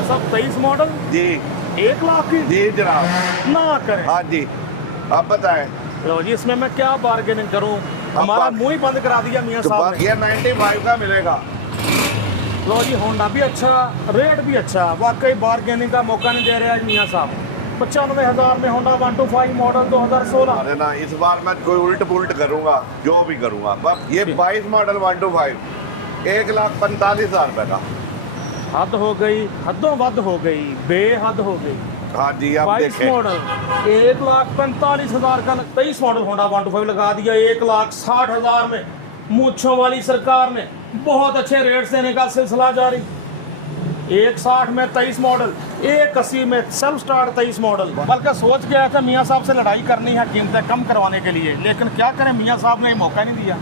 मियाँ साहब 23 मॉडल जी 1 लाख की जी जनाब। ना करें। हाँ जी, आप बताएं। लो जी, इसमें मैं क्या बार्गेनिंग करूं, हमारा मुंह ही बंद करा दिया मियाँ तो साहब ने। ये 95 का मिलेगा। लो जी, होंडा भी अच्छा, रेट भी अच्छा, वाकई बार्गेनिंग का मौका नहीं दे रहे आज मियाँ साहब। 95,000 में होंडा 125 मॉडल 2016। अरे ना, इस बार मैं कोई उल्ट पुल्ट करूंगा, जो भी करूंगा। बस ये 22 मॉडल 125 1,45,000 रुपए का। हद हो गई, हदों वद हो गई, बेहद हो गई। हाँ जी, आप 22 देखें। मॉडल 1,45,000 का, 23 मॉडल होंडा 125 लगा दिया 1,60,000 में। मूंछों वाली सरकार ने बहुत अच्छे रेट देने का सिलसिला जारी। 1,60 में 23 मॉडल, 1,80 में सेल्फ स्टार्ट 23 मॉडल। बल्कि सोच के आया था मियाँ साहब से लड़ाई करनी है कीमतें कम करवाने के लिए, लेकिन क्या करें, मियाँ साहब ने मौका नहीं दिया।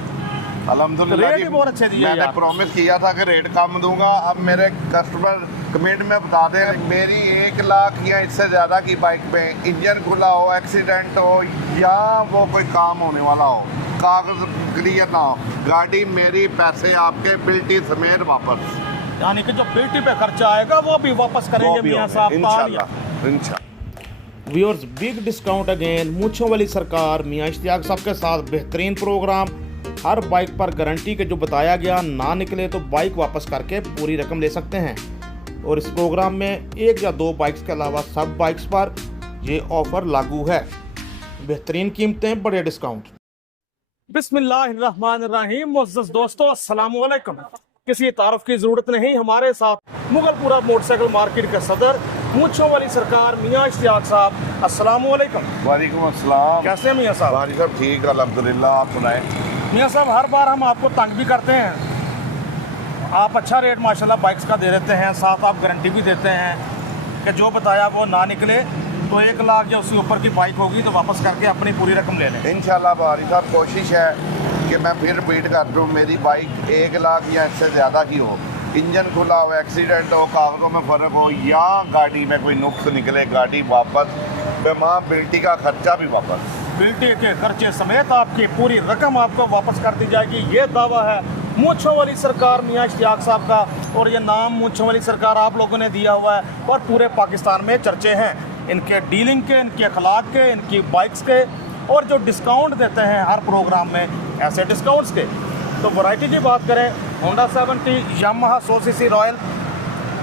अल्हम्दुलिल्लाह रेट जी, भी बहुत अच्छे दिए मैंने यार। प्रॉमिस किया था कि रेट कम दूंगा। अब मेरे कस्टमर कमेंट में बता दें, मेरी 1 लाख या इससे ज़्यादा की बाइक पे इंजन खुला हो, एक्सीडेंट हो या वो कोई काम होने वाला हो, कागज क्लियर ना हो, गाड़ी मेरी पैसे आपके बिल्टी समेत वापस। यानी कि जो पेटी पे खर्चा आएगा वो भी वापस करेंगे मियाँ साहब। इंशाल्लाह इंशाल्लाह। व्यूअर्स, बिग डिस्काउंट अगेन, मूंछों वाली सरकार मियाँ इश्तियाक साहब के साथ बेहतरीन प्रोग्राम। हर बाइक पर गारंटी के जो बताया गया ना निकले तो बाइक वापस करके पूरी रकम ले सकते हैं। और इस प्रोग्राम में 1 या 2 बाइक्स के अलावा सब बाइक्स पर ये ऑफर लागू है। बेहतरीन कीमतें, बड़े डिस्काउंट। बिस्मिल्लाहिर्रहमानिर्रहीम। मुअज़्ज़ज़ दोस्तों, अस्सलाम वालेकुम। किसी तारुफ की ज़रूरत नहीं, हमारे साथ मुगलपुरा मोटरसाइकिल मार्केट के सदर मूंछों वाली सरकार मियाँ इश्तियाक साहब। अस्सलाम वालेकुम। वालेकुम अस्सलाम। कैसे हैं मियाँ साहब? बारी साहब ठीक, अल्हम्दुलिल्लाह। आप सुनाएं। मियाँ साहब, हर बार हम आपको तंग भी करते हैं, आप अच्छा रेट माशाल्लाह बाइक्स का दे देते हैं, साथ आप गारंटी भी देते हैं कि जो बताया वो ना निकले तो 1 लाख या उससे ऊपर की बाइक होगी तो वापस करके अपनी पूरी रकम ले लें। इंशाल्लाह बारी साहब, कोशिश है कि मैं फिर रिपीट कर दूँ, मेरी बाइक 1 लाख या इससे ज़्यादा की हो, इंजन खुला हो, एक्सीडेंट हो, कागज़ों में फ़र्क हो या गाड़ी में कोई नुक्स निकले, गाड़ी वापस, बिल्टी का खर्चा भी वापस, बिल्टी के खर्चे समेत आपकी पूरी रकम आपको वापस कर दी जाएगी। ये दावा है मूंछों वाली सरकार मियाँ इश्तियाक साहब का, और ये नाम मूंछों वाली सरकार आप लोगों ने दिया हुआ है और पूरे पाकिस्तान में चर्चे हैं इनके डीलिंग के, इनके अखलाक के, इनकी बाइक्स के, और जो डिस्काउंट देते हैं हर प्रोग्राम में ऐसे डिस्काउंट्स के। तो वैरायटी की बात करें, होंडा 70, यामाहा 100 सीसी रॉयल,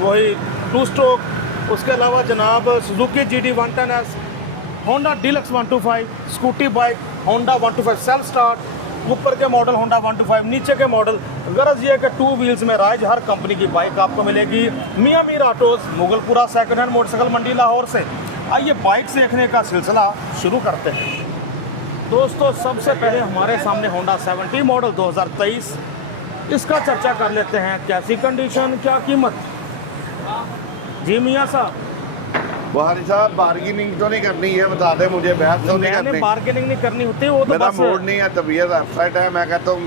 वही 2 स्ट्रोक, उसके अलावा जनाब Suzuki GD 110S, Honda deluxe 125, scooty bike Honda 125 self start, ऊपर के मॉडल होंडा 125, नीचे के मॉडल। गरज ये कि 2 व्हील्स में राइज हर कंपनी की बाइक आपको मिलेगी Mian Mir autos, Mughalpura second hand motorcycle मंडी लाहौर से। आइए बाइक देखने का सिलसिला शुरू करते हैं। दोस्तों, सबसे पहले हमारे सामने होंडा 70 मॉडल 2023, इसका चर्चा कर लेते हैं। कैसी कंडीशन, क्या कीमत? जी मियाँ साहब। बुहारी साहब, बार्गेनिंग तो नहीं करनी है, बता दें मुझे, बहस तो नहीं मैंने करनी। बार्गेनिंग नहीं करनी होती, वो तो मेरा बस मूड नहीं है, तबीयत अपसेट है। मैं कहता हूँ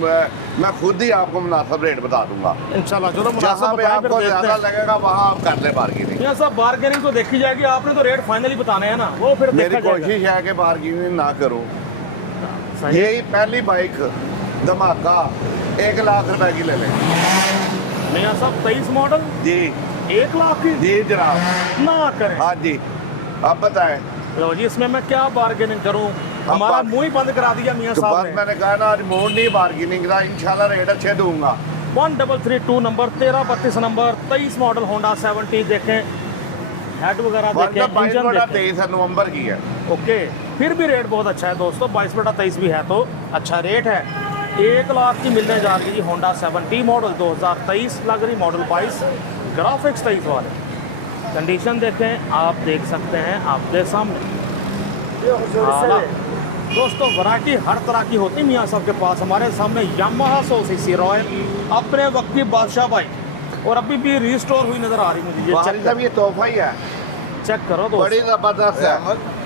मैं खुद ही आपको मुनासिब रेट बता दूंगा। इंशाल्लाह जो जहाँ मुनासिब पे बताएं फिर आपको देखते ज़्यादा हैं। लगेगा वहाँ आप कर ले बार्गेनिंग। मियाँ साहब, बार्गेनिंग तो देखी जाएगी, आपने तो रेट फाइनली बताने हैं ना, वो फिर मेरी देखा जाएगा। कोशिश है कि बार्गेनिंग ना करूँ। सही। यही पहली बाइक धमाका 1 लाख रुपए की ले लें। मियाँ साहब 23 मॉडल जी 1 लाख की जी जनाब। ना करें। हाँ जी, आप बताएं। लो जी, इसमें मैं क्या बार्गेनिंग करूं, हमारा बार- मुंह ही बंद करा दिया मियाँ तो साहब बस ने। मैंने कहा ना, आज मूड नहीं बार्गेनिंग का, इंशाल्लाह रेट अच्छे दूंगा। 1332 नंबर, 1332 नंबर, 23 मॉडल होंडा 70 देखें, हेड वगैरह देखें, इंजन 22/23 देखें। नवंबर की है। ओके, फिर भी रेट बहुत अच्छा है दोस्तों, 22/23 भी है तो अच्छा रेट है। 1 लाख की मिलने जा रही है होंडा 70 मॉडल 2023, लग रही मॉडल 22, ग्राफिक्स 23 वाले। कंडीशन देखें, आप देख सकते हैं आपके सामने। हाँ, दोस्तों वैरायटी हर तरह की होती मियाँ साहब के पास। हमारे सामने यामाहा 100 सीसी रॉयल, अपने वक्त की बादशाह बाइक, और अभी भी रिस्टोर हुई नजर आ रही मुझे। ये बुहारी साहब, ये तोहफा ही है, चेक करो बड़ी दोस्तों। जबरदस्त है।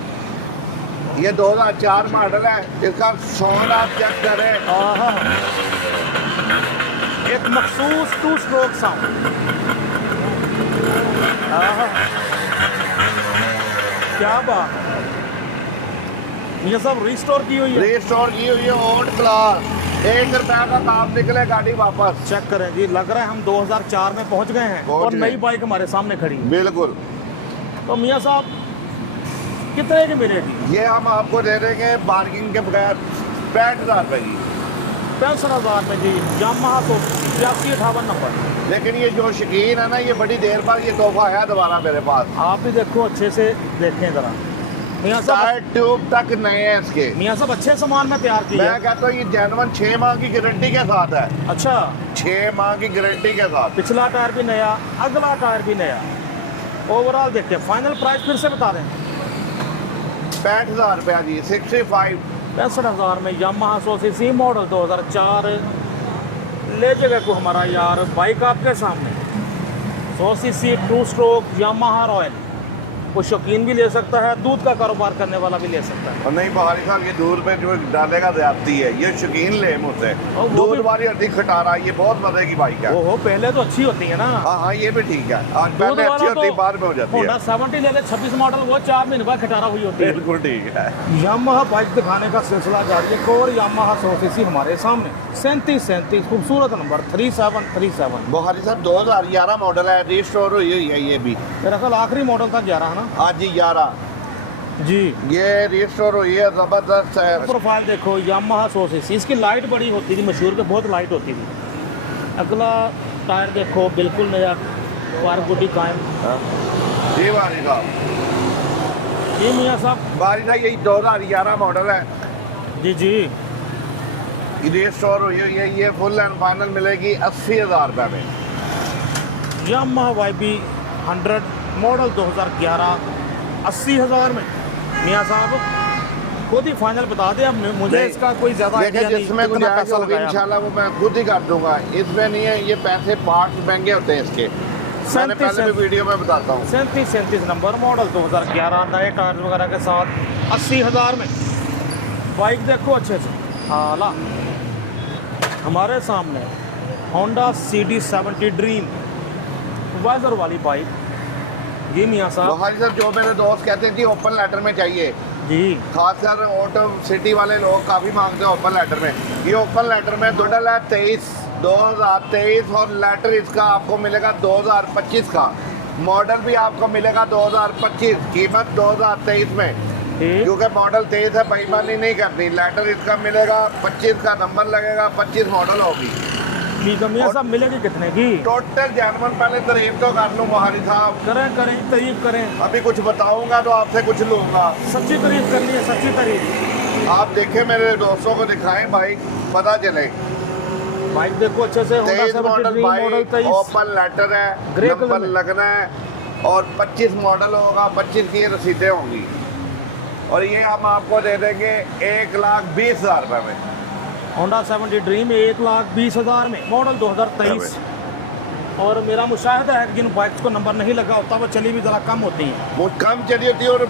ये 2004 मॉडल है, इसका साउंड आप चेक करें। आहा, एक मखसूस 2 स्ट्रोक साउंड। आहा, क्या बात है। ये सब रिस्टोर की हुई है। रिस्टोर की हुई है, ओल्ड क्लास। ₹1 का काम निकले गाड़ी वापस। चेक करें जी, लग रहा है हम 2004 में पहुंच गए हैं पहुंच और गए। नई बाइक हमारे सामने खड़ी है। बिल्कुल। तो मियाँ साहब कितने की मिलेगी? ये हम आपको दे देंगे बार्गिंग के बगैर 65,000 रुपए की। 65,000 में जी, यामाहा 8358 नंबर। लेकिन ये जो शौकीन है ना, ये बड़ी देर बाद ये तोहफा आया दोबारा मेरे पास। आप भी देखो अच्छे से देखें ज़रा। मियाँ साहब, टायर ट्यूब तक नए हैं इसके। मियाँ साहब अच्छे सामान में तैयार किया मैं है। कहता हूँ ये जेन्युइन 6 माह की गारंटी के साथ है। अच्छा, 6 माह की गारंटी के साथ। पिछला टायर भी नया, अगला टायर भी नया। ओवरऑल देखते हैं, फाइनल प्राइस फिर से बता दें। 65,000 रुपया जी, 65। 65,000 में यामाहा 100cc मॉडल 2004 ले जाएगा को हमारा यार। बाइक आपके सामने 100cc 2 स्ट्रोक यामाहा रॉयल। वो शौकीन भी ले सकता है, दूध का कारोबार करने वाला भी ले सकता है। और नहीं बहारी साहब, ये दूध पे जो डालेगा ज्यादती है, ये शौकीन ले मुझसे। और वो दूध भी- वाली हड्डी खटारा, ये बहुत मजे की बाइक है। ओहो, पहले तो अच्छी होती है ना। हाँ हाँ, ये भी ठीक है। आज दूध पहले अच्छी वाला होती तो बाद में हो जाती होंडा है। 70 ले ले, 26 मॉडल, वो 4 महीने बाद खटारा हुई होती है। बिल्कुल ठीक है। यामाहा बाइक दिखाने का सिलसिला जारी है। और यामाहा 100cc हमारे सामने 3737 खूबसूरत नंबर 3737। बहारी साहब 2011 मॉडल है, रिस्टोर हुई है ये भी। मेरा ख्याल आखिरी मॉडल था 11 है ना आज ही 11 जी। ये रिस्टोर हुई है, जबरदस्त है। प्रोफाइल देखो, यामाहा 100cc, इसकी लाइट बड़ी होती थी, मशहूर के बहुत लाइट होती थी। अगला टायर देखो, बिल्कुल नया, पार्क गुडी कायम। जी बहारी साहब, जी मियाँ साहब। बहारी साहब यही 2011 मॉडल है, जी जी। रिस्टोर हुई हुई है। ये फुल एंड फाइनल मिलेगी 80,000 रुपये में। यामाहा YB 100 मॉडल 2011 80,000 में। मियाँ साहब खुद ही फाइनल बता दें। अब मुझे नहीं, इसका कोई ज़्यादा देखिए आइडिया नहीं, जिसमें कितना गुंजाइश पैसा होगी लगाया। इंशाल्लाह वो मैं खुद ही कर दूंगा। इसमें नहीं है, ये पैसे पार्ट्स महंगे होते हैं इसके। मैंने पहले भी वीडियो में बताता हूँ। 3737 नंबर मॉडल 2011 नए टायर वगैरह के साथ 80,000 में। बाइक देखो अच्छे से, आला। हमारे सामने होंडा CD70 ड्रीम वाइजर वाली बाइक। जी मियाँ साहब। बहारी साहब, जो मेरे दोस्त कहते हैं कि ओपन लेटर में चाहिए, जी खासकर ऑटो सिटी वाले लोग काफ़ी मांगते हैं ओपन लेटर में। ये ओपन लेटर में मॉडल है 2023 और लेटर इसका आपको मिलेगा 2025 का। मॉडल भी आपको मिलेगा 2025, कीमत 2023 में। ठीक। क्योंकि मॉडल 23 है, बेईमानी नहीं करनी। लेटर इसका मिलेगा 25 का, नंबर लगेगा 25 मॉडल होगी। ठीक है मियाँ साहब, मिलेगी कितने की? टोटल जानवर पहले तारीफ तो कर लूँ बहारी साहब, करें करें, तारीफ करें। अभी कुछ बताऊंगा तो आपसे कुछ लूँगा। सच्ची तारीफ करनी है, सच्ची तारीफ। आप देखें, मेरे दोस्तों को दिखाएं बाइक, पता चले। बाइक देखो अच्छे से, Honda 23 70 model dream model bike, 23। Open letter है, ग्रे कलर नंबर में। लगना है और 25 मॉडल होगा, 25 की रसीदें होंगी। और ये हम आपको दे देंगे 1,20,000 रुपये में। होंडा 70 ड्रीम 1,20,000 में, मॉडल 2023। और मेरा मुशाहिदा है कि जिन बाइक्स को नंबर नहीं लगा होता वो चली भी ज़रा कम होती हैं। वो कम चली होती है और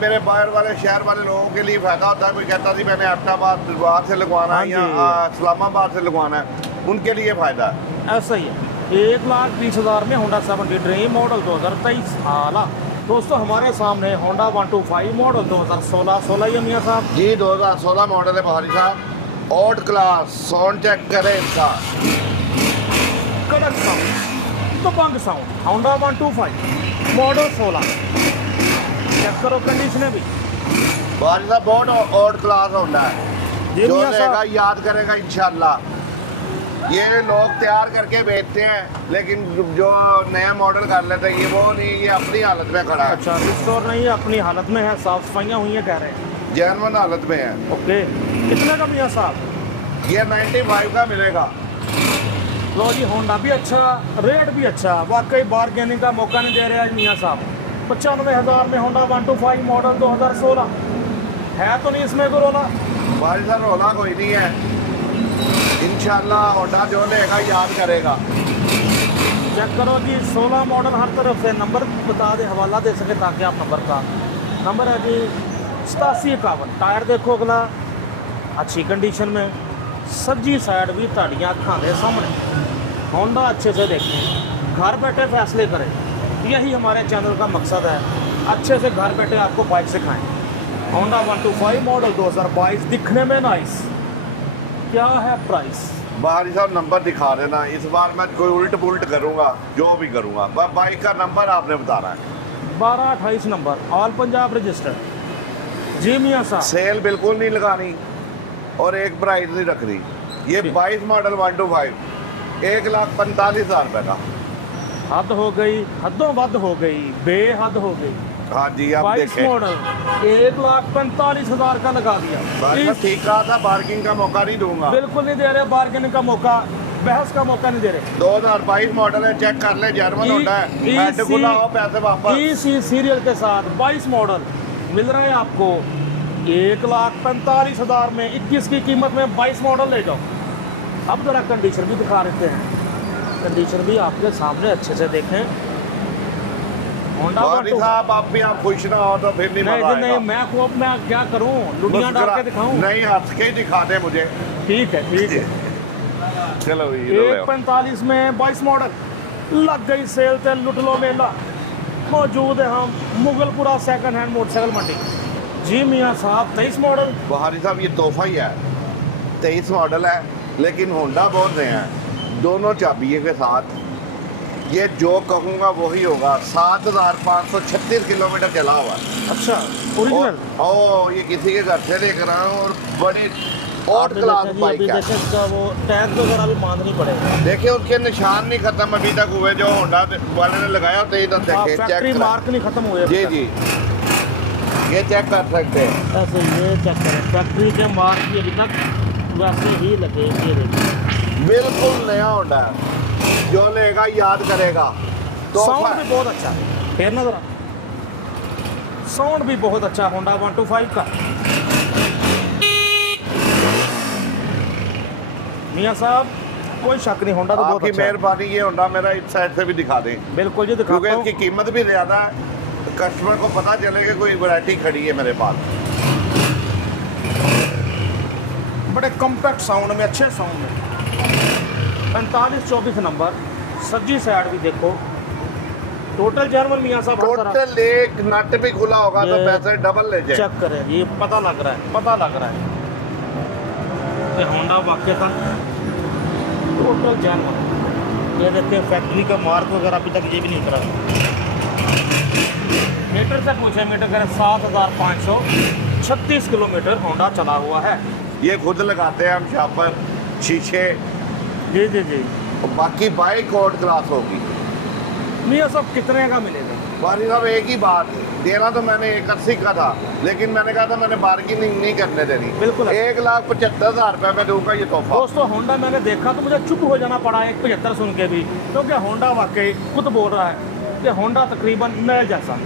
मेरे बाहर वाले शहर वाले लोगों के लिए फ़ायदा होता है। कोई कहता थी मैंने अहमदाबाद वहाँ से लगवाना है या हाँ इस्लामाबाद से लगवाना है, उनके लिए फ़ायदा है। ऐसा ही है। 1,20,000 में होंडा 70 ड्रीम मॉडल 2023 आला। दोस्तों हमारे सामने होंडा 125 मॉडल 2016 ये मियाँ साहब। जी 2016 मॉडल है बहारी साहब। ऑड क्लास साउंड चेक करें इसका, कड़क साउंड, दबंग साउंड। Honda 125 model 16। चेक करो कंडीशनें भी। बहारी साहब बहुत ऑड क्लास होता है। जी जो मियाँ लेगा साहब। याद करेगा इंशाल्लाह। ये लोग तैयार करके बेचते हैं, लेकिन जो नया मॉडल कर लेते हैं ये वो नहीं, ये अपनी हालत में खड़ा है। अच्छा, रिस्टोर नहीं है, अपनी हालत में है, साफ सफाइयाँ हुई हैं कह रहे हैं। जेन्युइन हालत में है। ओके, कितने का मियाँ साहब? ये 95 का मिलेगा। लो जी, होंडा भी अच्छा, रेट भी अच्छा, वाकई बार्गेनिंग का मौका नहीं दे रहे आज मियाँ साहब। 95,000 में होंडा 125 मॉडल 2016 है तो नहीं इसमें कोई रोला? बहारी साहब रोला कोई नहीं है, इंशाल्लाह होंडा जो लेगा याद करेगा। चेक करो जी, 16 मॉडल हर तरफ से। नंबर बता दे, हवाला दे सके ताकि आप नंबर का। नंबर है जी 8751। टायर देखो अगला अच्छी कंडीशन में, सज्जी साइड भी ताड़ियाँ अखां दे सामने। होंडा अच्छे से देखें, घर बैठे फैसले करें, यही हमारे चैनल का मकसद है। अच्छे से घर बैठे आपको बाइक सिखाएं। होंडा 125 मॉडल 2022 दिखने में नाइस, क्या है प्राइस? बाहरी साहब नंबर दिखा देना, इस बार मैं कोई उल्ट पुल्ट करूंगा, जो भी करूंगा, बाइक का नंबर आपने बताना है। 1228 नंबर, ऑल पंजाब रजिस्टर्ड। जी मियाँ साहब, सेल बिल्कुल नहीं लगानी और एक प्राइस नहीं रखनी। ये 22 मॉडल 125 1,45,000 रुपए का। हद हो गई, हदों वध हो गई, बेहद हो गई। हाँ जी, आप 22 देखें। मॉडल 1,45,000 का लगा दिया। मैं ठीक कहा था, बार्गिंग का मौका नहीं दूंगा। बिल्कुल नहीं दे रहे, बार्गेनिंग का मौका, बहस का मौका नहीं दे रहे। 2022 मॉडल है, चेक कर ले, जर्मन होता है, हेड खुला हो, पैसे वापस। EC सीरियल के साथ 22 मॉडल मिल रहा है आपको 1,45,000 में। 21 की कीमत में 22 मॉडल ले जाओ। अब जरा कंडीशन भी दिखा देते हैं, कंडीशन भी आपके सामने अच्छे से देखें। होंडा बारी साहब, आप भी आप खुश ना हो तो फिर नहीं मजा नहीं, आएगा। मैं खूब, मैं क्या करूं, लुटियां डाल के दिखाऊं? नहीं, हंस के ही दिखा दे मुझे। ठीक है, ठीक है। चलो ये लो। 1,45 में 22 मॉडल लग गई सेल ते लुट लो मेला। मौजूद है हम मुगलपुरा सेकंड हैंड मोटरसाइकिल मंडी। जी मियाँ साहब, 23 मॉडल। बहारी साहब, ये तोहफा ही है। 23 मॉडल है, लेकिन होंडा बोल रहे हैं दोनों चाबियों के साथ। ये जो कहूँगा वही होगा। 7,536 किलोमीटर चला हुआ। अच्छा, ओरिजिनल। ओ, ये किसी के घर से लेकर आया हूँ और बड़े ऑट क्लास बाइक है। इसका वो टैग वगैरह भी माननी पड़ेगा। देखिए, उसके निशान नहीं खत्म अभी तक हुए जो होंडा वाले ने लगाया होते ही, तो देखे फैक्ट्री चेक मार्क नहीं खत्म हुए अभी जी तक। जी, ये चेक कर सकते हैं। ऐसे ये चेक करें, फैक्ट्री के मार्क भी अभी तक वैसे ही लगे। ये देखिए, बिल्कुल नया होंडा है, जो लेगा याद करेगा। साउंड भी बहुत अच्छा है। फिर ना जरा, साउंड भी बहुत अच्छा होंडा 125 का। मियाँ साहब, कोई शक नहीं, होंडा तो बहुत आपकी अच्छा है। मेहरबानी, ये होंडा मेरा इस साइड से भी दिखा दें, बिल्कुल जी, क्योंकि दिखाता हूँ। इसकी कीमत भी ज़्यादा है। कस्टमर को पता चले कि कोई वैरायटी खड़ी है मेरे पास। बड़े कॉम्पैक्ट साउंड में, अच्छे साउंड में। 45-24 नंबर, सज्जी साइड भी देखो। टोटल जर्मन मियाँ साहब, हर तरह। टोटल एक नट भी खुला होगा तो ये पैसे डबल ले जाए। चेक करें, ये पता लग रहा है, पता लग रहा है कि होंडा वाकई था टोटल जर्मन। ये देखते हैं, फैक्ट्री का मार्क वगैरह अभी तक ये भी नहीं करा। मीटर से पूछे, मीटर करें 7,536 किलोमीटर होंडा चला हुआ है। ये खुद लगाते हैं हम शापर, शीशे, जी जी जी। और बाकी बाइक ऑट क्लास होगी। मियाँ साहब, कितने का मिलेगा? वाली साहब, एक ही बात, देना तो मैंने 81 का था, लेकिन मैंने कहा था मैंने बार्गेनिंग नहीं करने देनी। बिल्कुल। 1,75,000 रुपये में दूंगा ये तोहफा। दोस्तों, होंडा मैंने देखा तो मुझे चुप हो जाना पड़ा 1,75 सुन के भी, क्योंकि होंडा वाकई खुद बोल रहा है कि होंडा तकरीबन नए जैसा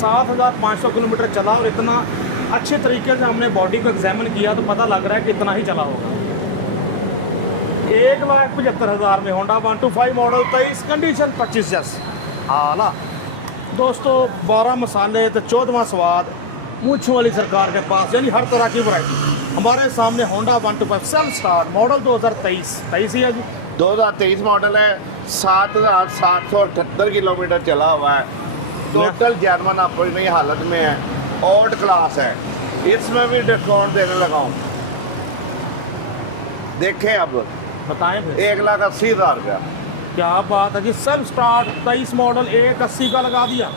7,500 किलोमीटर चला, और इतना अच्छे तरीके से हमने बॉडी को एग्जामिन किया तो पता लग रहा है कि इतना ही चला होगा। 1,75,000 में होंडा 125 मॉडल, 23 कंडीशन, 25 जस आला। दोस्तों, 12 मसाले तो 14वां स्वाद मूंछों वाली सरकार के पास, यानी हर तरह की वैरायटी हमारे सामने। होंडा 125 सेल्फ स्टार्ट मॉडल 2023 ही है जी। 2023 मॉडल है, 7,778 किलोमीटर चला हुआ है। टोटल जर्मन अपनी हालत में है, ऑट क्लास है। इसमें भी डिस्काउंट देने लगा हूँ। देखें अब, बताएं फिर। 1,80,000 रुपया। क्या बात है जी, सेल्फ स्टार्ट 23 मॉडल 1,80 का लगा दिया।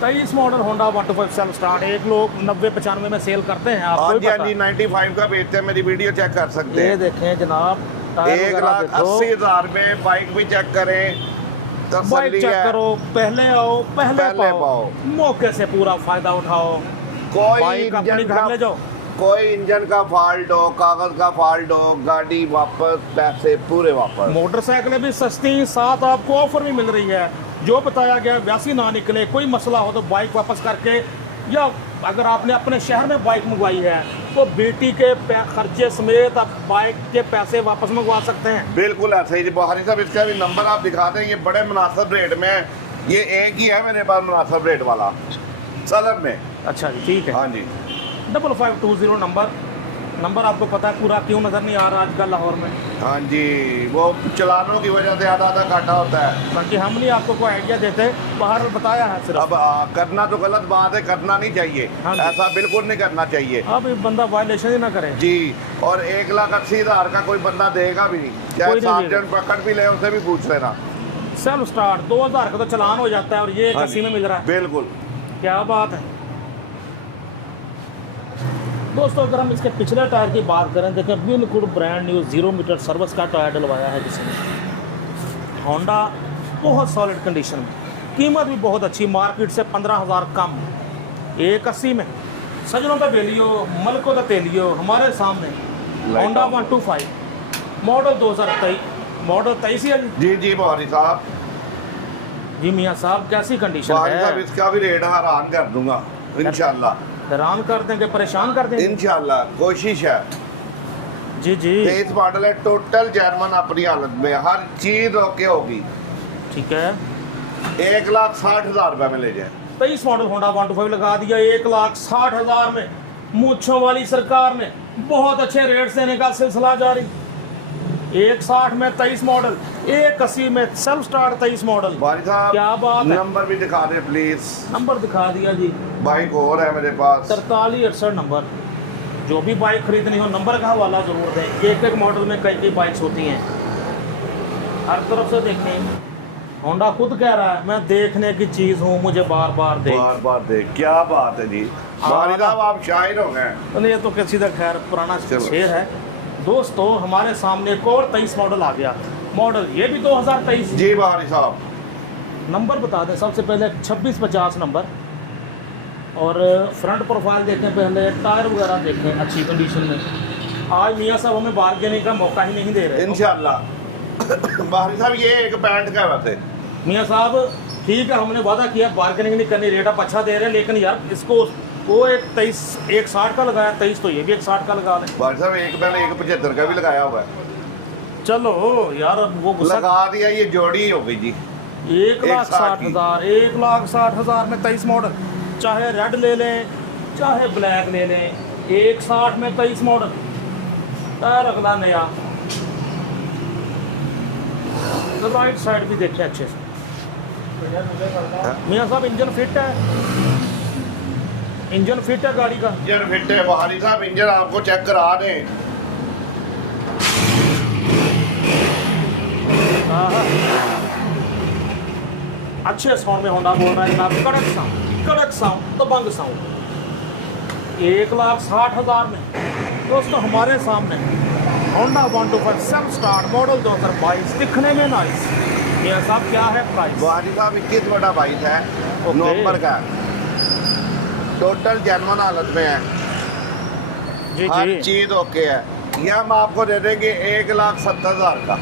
23 मॉडल होंडा 125 सेल्फ स्टार्ट। एक लोग 90-95 में सेल करते हैं, आपको हाँ भी जी, हाँ पता जी, है। 95 का बेचते हैं, मेरी वीडियो चेक कर सकते ये हैं। देखें जनाब, टायर वगैरह देखो। 1,80,000 में बाइक भी चेक करें, बाइक तसल्ली चेक है। करो, पहले आओ पहले पहले पाओ, पाओ। मौके से पूरा फायदा उठाओ। कोई बाइक अपनी इंजन घर ले का जाओ। कोई इंजन का फॉल्ट हो, कागज का फॉल्ट हो, गाड़ी वापस, पैसे पूरे वापस। मोटरसाइकिलें भी सस्ती, साथ आपको ऑफर भी मिल रही है। जो बताया गया वैसी ना निकले, कोई मसला हो तो बाइक वापस करके, या अगर आपने अपने शहर में बाइक मंगवाई है तो बेटी के खर्चे समेत आप बाइक के पैसे वापस मंगवा सकते हैं। बिल्कुल ऐसे ही। बुहारी साहब, इसका भी नंबर आप दिखा दें, ये बड़े मुनासिब रेट में है। ये एक ही है मेरे पास मुनासिब रेट वाला, सलम में। अच्छा जी, ठीक है। हाँ जी। 5520 नंबर, नंबर आपको पता है पूरा क्यों नज़र नहीं आ रहा आजकल लाहौर में? हाँ जी, वो चलानों की वजह से आधा आधा घाटा होता है। बाकी हम नहीं आपको कोई आइडिया देते, बाहर बताया है सिर्फ। अब करना तो गलत बात है, करना नहीं चाहिए। हाँ जी। ऐसा बिल्कुल नहीं करना चाहिए। अब ये बंदा वायलेशन ही ना करे जी। और 1,80,000 का कोई बंदा देगा भी नहीं, चाहे कोई नहीं सार्जेंट पकड़ भी ले उसे भी पूछ लेना। सेल्फ स्टार्ट 2000 का तो चलान हो जाता है और ये हाँ 80 जी, में मिल रहा है। बिल्कुल। क्या बात है दोस्तों। अगर हम इसके पिछले टायर की बात करें, देखें बिल्कुल ब्रांड न्यू 0 मीटर सर्विस का टायर डलवाया है किसी ने। होंडा बहुत सॉलिड कंडीशन में, कीमत भी बहुत अच्छी, मार्केट से 15,000 कम, 180 में। सजनों पे बेलियो, मलको तो तेलियो हमारे सामने होंडा 125 मॉडल 2023, मॉडल 23 है जी जी भारी साहब। जी मियाँ साहब, कैसी कंडीशन भारी साहब है? इसका भी रेट हैरान कर दूंगा इंशाल्लाह। हैरान कर देंगे, परेशान कर देंगे इंशाल्लाह, कोशिश है। जी जी। 23 मॉडल है, टोटल जर्मन अपनी हालत में, हर चीज ओके होगी। ठीक है। 1,60,000 रुपए में ले जाए। 23 मॉडल होंडा 125 लगा दिया 1,60,000 में। मूंछों वाली सरकार ने बहुत अच्छे रेट देने का सिलसिला जारी। 1,60 में 23 मॉडल, 180 में सेल्फ स्टार्ट 23 मॉडल। भाई साहब क्या बात है? नंबर भी दिखा दे प्लीज। नंबर दिखा दिया जी, बाइक और है मेरे पास। 4368 नंबर। जो भी बाइक खरीदनी हो नंबर का हवाला जरूर दें। एक एक मॉडल में कई कई बाइक्स होती हैं, हर तरफ से देखें। होंडा खुद कह रहा है मैं देखने की चीज़ हूँ, मुझे बार बार देख। क्या बात है जी, भाई साहब आप शायर हो गए। नहीं, ये तो किसी का खैर पुराना शेर है। दोस्तों हमारे सामने एक और 23 मॉडल आ गया, मॉडल ये भी 2023। जी भाई साहब, नंबर बता दें सबसे पहले 2650 नंबर, और फ्रंट प्रोफाइल देखें, पहले टायर वगैरह देखें अच्छी कंडीशन में। आज मियाँ साहब हमें बार्गेनिंग का मौका ही नहीं दे रहे। इंशाल्लाह। भाई साहब ये एक पैंट का वैसे मियाँ साहब ठीक है, हमने वादा किया बार्गेनिंग नहीं करनी, रेट आप अच्छा दे रहे हैं, लेकिन यार इसको वो एक 160 का लगाया, 23 तो ये भी 160 का लगा लें। भाई साहब एक पहले 175 का भी लगाया हुआ है। चलो यार वो लगा दिया, ये जोड़ी हो गई जी। 1,60,000, 1,60,000 में 23 मॉडल, चाहे रेड ले लें चाहे ब्लैक ले लें, 1,60 में 23 मॉडल। टायर अगला नया, राइट साइड भी देखे अच्छे से। मियाँ साहब इंजन फिट है, इंजन फिट है गाड़ी का। इंजन फिट है भाई साहब, इंजन आपको चेक करा दें। अच्छे साउंड में होंडा बोल रहा है जनाब, कड़क साउंड, दबंग साउंड। 1,60,000 में दोस्तों हमारे सामने होंडा 125 सेल्फ स्टार्ट मॉडल 2022, दिखने में नाइस। मियाँ साहब क्या है प्राइस? भाई साहब 21 बटा 22 है, ओके। नवंबर का, टोटल जर्मन हालत में है, जी हर जी। चीज ओके है। ये हम आपको दे देंगे 1,70,000 का।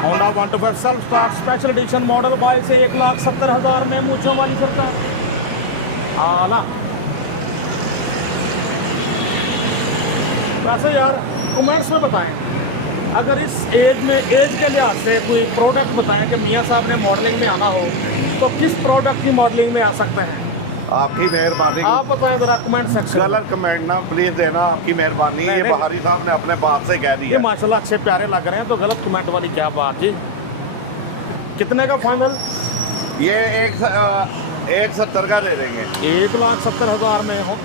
Honda 125 self start special edition model 22 से 1,70,000 में मूंछों वाली सरकार। आला वैसे यार कमेंट्स में बताएं, अगर इस एज में एज के लिहाज से कोई प्रोडक्ट बताएं कि मियाँ साहब ने मॉडलिंग में आना हो तो किस प्रोडक्ट की मॉडलिंग में आ सकते हैं? आपकी मेहरबानी। आप बताएं जरा कमेंट सेक्शन में। गलत कमेंट ना प्लीज देना, आपकी मेहरबानी। ये नहीं। बहारी साहब ने अपने बात से कह ये दिया। माशाल्लाह अच्छे प्यारे लग रहे हैं, तो गलत कमेंट वाली क्या बात जी। कितने का फाइनल? ये 1,70 का दे देंगे। 1,70,000 में हो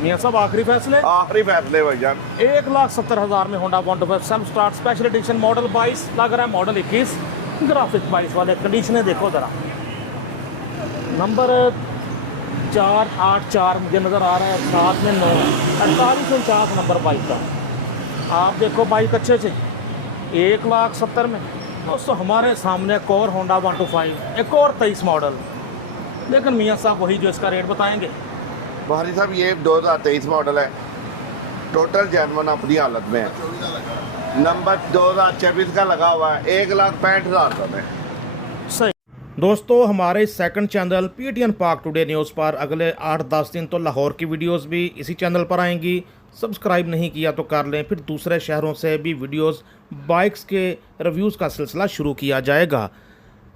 मियाँ साहब, आखिरी फैसले। आखिरी फैसले भाईजान। 1,70,000 में Honda 125 self start special edition model 22 लग रहा है, मॉडल 21, ग्राफिक 22 वाले। कंडीशनें देखो ज़रा, नंबर 484 मुझे नज़र आ रहा है, साथ में 9, 4849 नंबर बाइक का। आप देखो बाइक अच्छे से 1,70,000 में। दोस्तों हमारे सामने एक और होंडा 125, एक और 23 मॉडल, लेकिन मियाँ साहब वही जो इसका रेट बताएंगे। बहारी साहब ये 2023 मॉडल है, टोटल जर्मन अपनी हालत में है, नंबर 2024 का लगा हुआ है, 1,65,000 रुपये में। सही। दोस्तों हमारे सेकंड चैनल PTN पाक टुडे न्यूज़ पर अगले 8-10 दिन तो लाहौर की वीडियोस भी इसी चैनल पर आएंगी। सब्सक्राइब नहीं किया तो कर लें, फिर दूसरे शहरों से भी वीडियोस बाइक्स के रिव्यूज़ का सिलसिला शुरू किया जाएगा।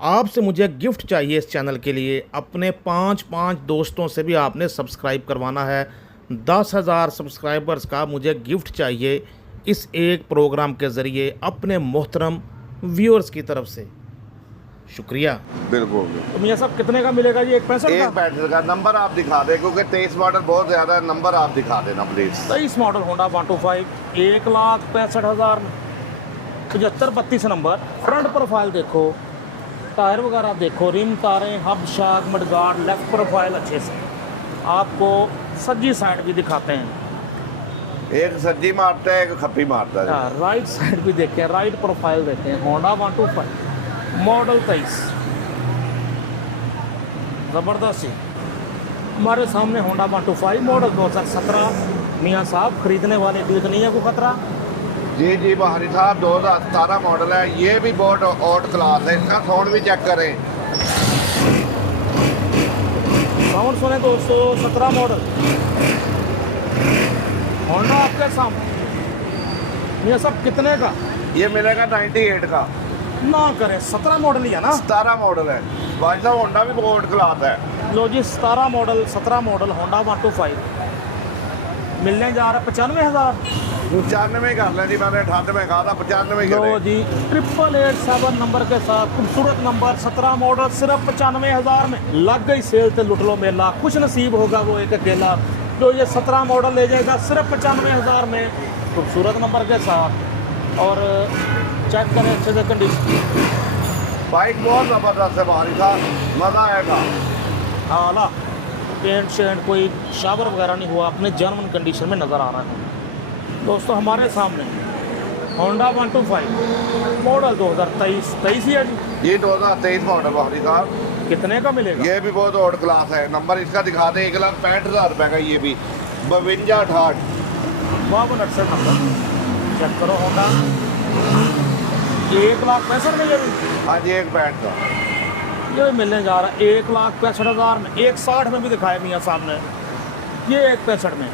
आपसे मुझे गिफ्ट चाहिए इस चैनल के लिए, अपने 5 दोस्तों से भी आपने सब्सक्राइब करवाना है। 10,000 सब्सक्राइबर्स का मुझे गिफ्ट चाहिए इस एक प्रोग्राम के ज़रिए अपने मोहतरम व्यूअर्स की तरफ से। शुक्रिया। बिल्कुल तो मियाँ साहब कितने का मिलेगा जी? एक 65 एक का? बैटरी का नंबर आप दिखा दें, क्योंकि 23 मॉडल बहुत ज़्यादा है, नंबर आप दिखा देना प्लीज़। 23 मॉडल होंडा 125, 1,65,000 में, 75-32 नंबर। फ्रंट प्रोफाइल देखो, टायर वगैरह देखो, रिम तारें, हब शाक मडगार्ड, लेफ्ट प्रोफाइल अच्छे से। आपको सज्जी साइड भी दिखाते हैं, एक सज्जी मारता है, एक खप्पी मारता है। राइट साइड भी देखें, राइट प्रोफाइल देते हैं। होंडा 125 मॉडल 23, ज़बरदस्त। हमारे सामने होंडा 125 मॉडल 2017। मियाँ साहब खरीदने वाले भी नहीं है कोई खतरा। जी जी बाहरी साहब 2017 मॉडल है, ये भी बहुत आउट क्लास है, इसका साउंड भी चेक करें। साउंड सुने दोस्तों, 17 मॉडल होंडा आपके सामने। मियाँ साहब कितने का? ये मिलेगा 98 का। ना करें, 17 मॉडल ही है ना? 17 मॉडल है भाई साहब, होंडा भी बहुत क्लास है। लो जी, 17 मॉडल 17 मॉडल होंडा 125 मिलने जा रहा है 95,000। 95 कर लें जी, मैंने 98 कहा था, 95 लो करें। जी, 888 नंबर के साथ खूबसूरत नंबर 17 मॉडल सिर्फ 95,000 में। लग गई सेल से लुट लो मेला, कुछ नसीब होगा वो एक अकेला जो ये 17 मॉडल ले जाएगा सिर्फ 95,000 में, खूबसूरत नंबर के साथ। और चेक करें अच्छे से कंडीशन, बाइक बहुत ज़बरदस्त है बाहरी साहब, मज़ा आएगा। आला पेंट शेंट कोई शावर वगैरह नहीं हुआ, अपने जर्मन कंडीशन में नज़र आ रहा है। दोस्तों हमारे सामने होंडा 125 मॉडल 2023 ही है जी। ये 2023 मॉडल बाहरी साहब, कितने का मिलेगा? ये भी बहुत आउट क्लास है। नंबर इसका दिखा दें, 1,65,000 रुपये का। ये भी 5268 5268 नंबर चेक करो। होंडा 1,65,000 में ये भी, हाँ जी, 1,65,000 का। ये भी मिलने जा रहा है 1,65,000 में। 1,60 में भी दिखाया मियाँ सामने, ये 1,65 में।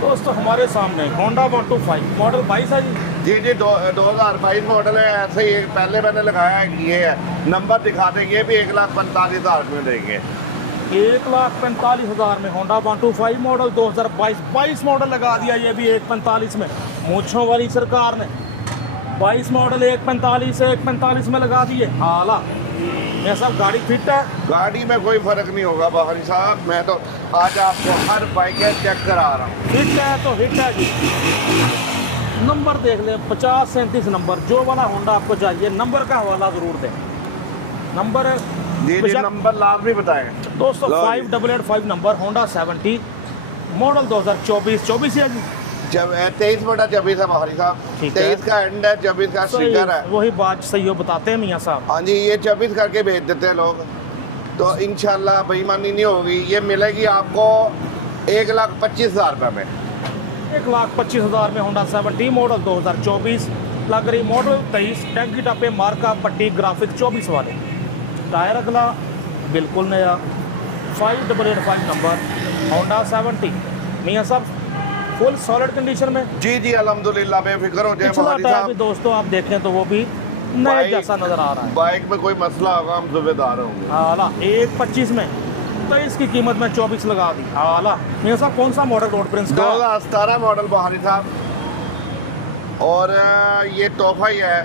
दोस्तों हमारे सामने होंडा 125 मॉडल 22 है जी। जी 2022 मॉडल है। ऐसे ही पहले मैंने लगाया है, ये है नंबर दिखा दें, ये भी 1,45,000 में देंगे। 1,45,000 में होंडा 125 मॉडल 2022 मॉडल लगा दिया, ये भी 1,45 में। मूंछों वाली सरकार ने 22 मॉडल 1,45 में लगा दिए। आला ये सब गाड़ी फिट है, गाड़ी में कोई फ़र्क नहीं होगा बाहरी साहब, मैं तो आज आपको हर बाइक चेक करा रहा हूँ। फिट है तो हिट है जी। नंबर देख लें, 5037 नंबर, जो वाला होंडा आपको चाहिए नंबर का हवाला ज़रूर दें। नंबर जी जी नंबर लाजमी बताएं दोस्तों। लो जी। 5885 नंबर होंडा 70 मॉडल 2024 है जी। जब 23/24 है बाहरी साहब, ठीक है। 23 का एंड है, 24 का स्टिकर है। वही बात सही हो बताते हैं मियाँ साहब। हाँ जी, ये 24 करके भेज देते हैं लोग, तो इंशाल्लाह बेईमानी नहीं होगी। ये मिलेगी आपको 1,25,000 रुपये में। 1,25,000 में होंडा 70 मॉडल 2024 लग रही। मॉडल 23 टैंकी टापे मार्का पट्टी ग्राफिक 24 वाले। टायर अगला बिल्कुल नया। 5885 नंबर होंडा 70 मियाँ साहब, फुल सॉलिड कंडीशन में। जी जी अल्हम्दुलिल्लाह, बेफिक्र हो जाए पिछला बाहरी टायर भी साहब। दोस्तों आप देखें तो वो भी नए बाइक- जैसा नजर आ रहा है। बाइक में कोई मसला होगा, हम जिम्मेदार होंगे। आला 1,25 में, तो इसकी कीमत में 24 लगा दी। आला मियाँ साहब, कौन सा मॉडल रोड प्रिंस का? 2017 मॉडल बाहरी साहब, और ये तोहफा ही है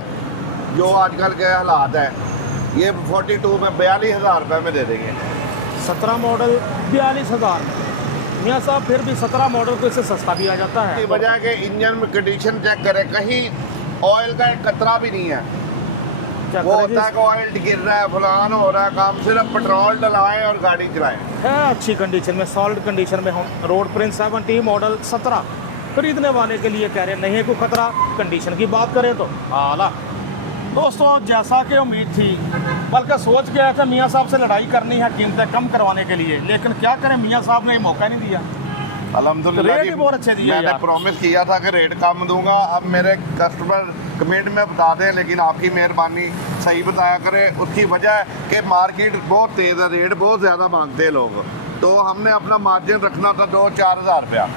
जो आजकल के हालात है। ये 42 में 42,000 रुपये में दे देंगे। 17 मॉडल 42,000 में। मियाँ साहब फिर भी 17 मॉडल को इससे सस्ता भी आ जाता है। की वजह के इंजन में कंडीशन चेक करें, कहीं ऑयल का एक कतरा भी नहीं है। क्या वो करें होता है कि ऑयल गिर रहा है, फलान हो रहा है, काम सिर्फ पेट्रोल डलाएं और गाड़ी चलाएं। है अच्छी कंडीशन में, सॉलिड कंडीशन में। हम रोड प्रिंस 70 मॉडल 17 खरीदने वाले के लिए कह रहे हैं नहीं है कोई खतरा। कंडीशन की बात करें तो आला। दोस्तों जैसा कि उम्मीद थी, बल्कि सोच के आया था मियाँ साहब से लड़ाई करनी है कीमतें कम करवाने के लिए, लेकिन क्या करें मियाँ साहब ने मौका नहीं दिया। अल्हम्दुलिल्लाह रेट जी, भी बहुत अच्छे दिए मैंने यार। प्रॉमिस किया था कि रेट कम दूंगा। अब मेरे कस्टमर कमेंट में बता दें, लेकिन आपकी मेहरबानी सही बताया करें। उसकी वजह है कि मार्केट बहुत तेज़ है, रेट बहुत ज़्यादा मांगते हैं लोग, तो हमने अपना मार्जिन रखना था 2-4 हज़ार रुपया।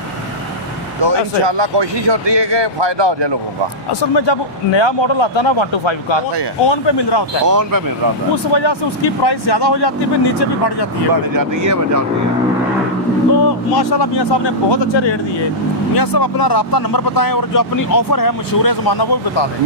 तो ऐसे। इंशाल्लाह कोशिश होती है कि फ़ायदा हो जाए लोगों का। असल में जब नया मॉडल आता है ना 125 का, सही है। ऑन पे मिल रहा होता है, ऑन पे मिल रहा था, उस वजह से उसकी प्राइस ज़्यादा हो जाती है, फिर नीचे भी बढ़ जाती है। बढ़ जाती है, बढ़ जाती है। तो माशाल्लाह मियाँ साहब ने बहुत अच्छे रेट दिए। मियाँ साहब अपना राब्ता नंबर बताएं और जो अपनी ऑफ़र है मशहूर है ज़माना वो भी बता दें।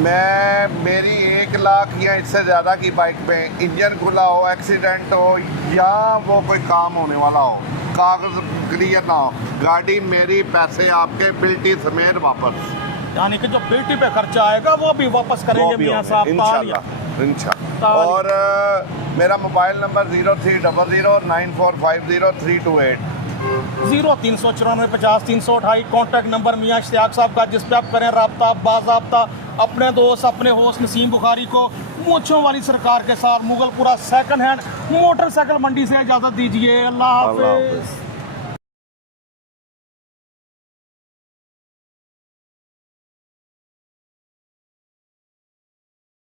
मेरी 1 लाख या इससे ज़्यादा की बाइक पे इंजन खुला हो, एक्सीडेंट हो या वो कोई काम होने वाला हो, कागज़ क्लियर ना हो, गाड़ी मेरी, पैसे आपके, बिल्टी समेत वापस। यानी कि जो बिल्टी पे खर्चा आएगा वो भी वापस करेंगे मियाँ साहब। इंशाल्लाह। और मेरा मोबाइल नंबर 030094503228। 039450 कॉन्टैक्ट नंबर मियाँ इश्तियाक साहब का, जिस पे आप करें रब्ता बाज़ाब्ता अपने दोस्त अपने होस्ट नसीम बुखारी को मूंछों वाली सरकार के साथ। मुगलपुरा सेकंड हैंड मोटरसाइकिल मंडी से इजाज़त दीजिए। अल्लाह हाफ़िज़।